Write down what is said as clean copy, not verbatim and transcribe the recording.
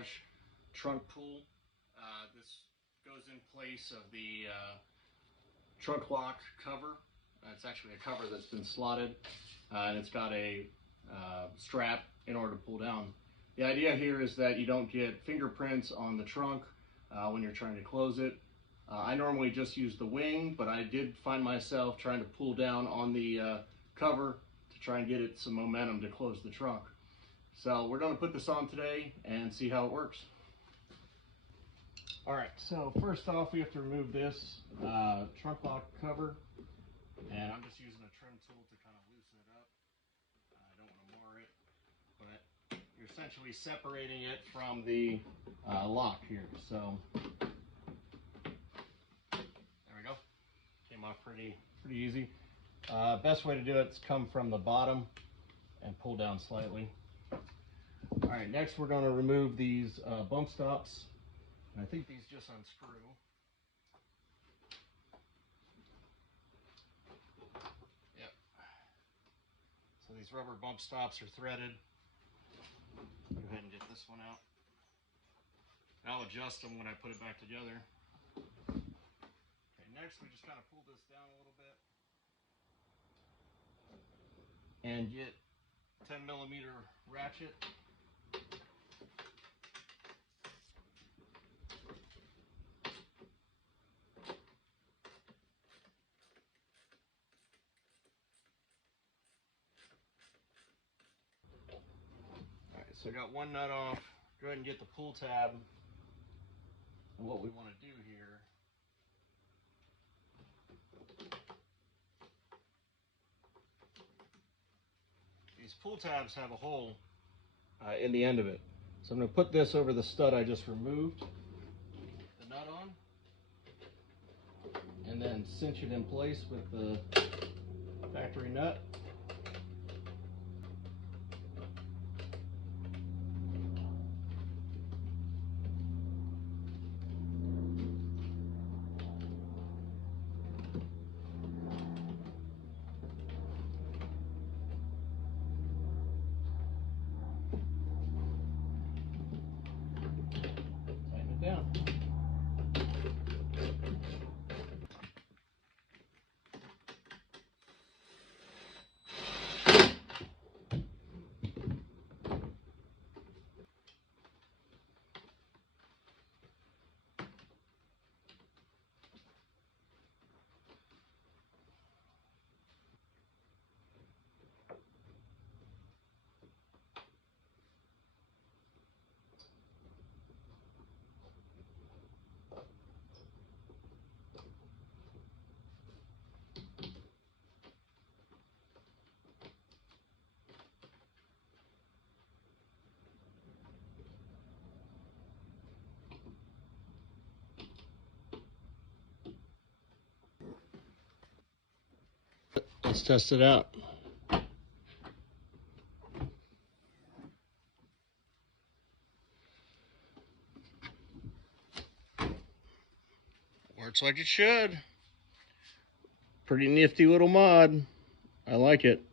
garage trunk pull. This goes in place of the trunk lock cover. It's actually a cover that's been slotted, and it's got a strap in order to pull down. The idea here is that you don't get fingerprints on the trunk when you're trying to close it. I normally just use the wing, but I did find myself trying to pull down on the cover to try and get it some momentum to close the trunk. So we're going to put this on today and see how it works. All right, so first off, we have to remove this trunk lock cover, and I'm just using a trim tool to kind of loosen it up. I don't want to mar it, but you're essentially separating it from the lock here. So there we go. Came off pretty easy. Best way to do it is come from the bottom and pull down slightly. All right, next we're going to remove these bump stops. I think these just unscrew. Yep. So these rubber bump stops are threaded. Go ahead and get this one out. I'll adjust them when I put it back together. Okay, next we just kind of pull this down a little bit and get 10mm ratchet. So I got one nut off. Go ahead and get the pull tab. And what we want to do here these pull tabs have a hole in the end of it. So I'm going to put this over the stud I just removed the nut on, and then cinch it in place with the factory nut. Down. Let's test it out. Works like it should. Pretty nifty little mod. I like it.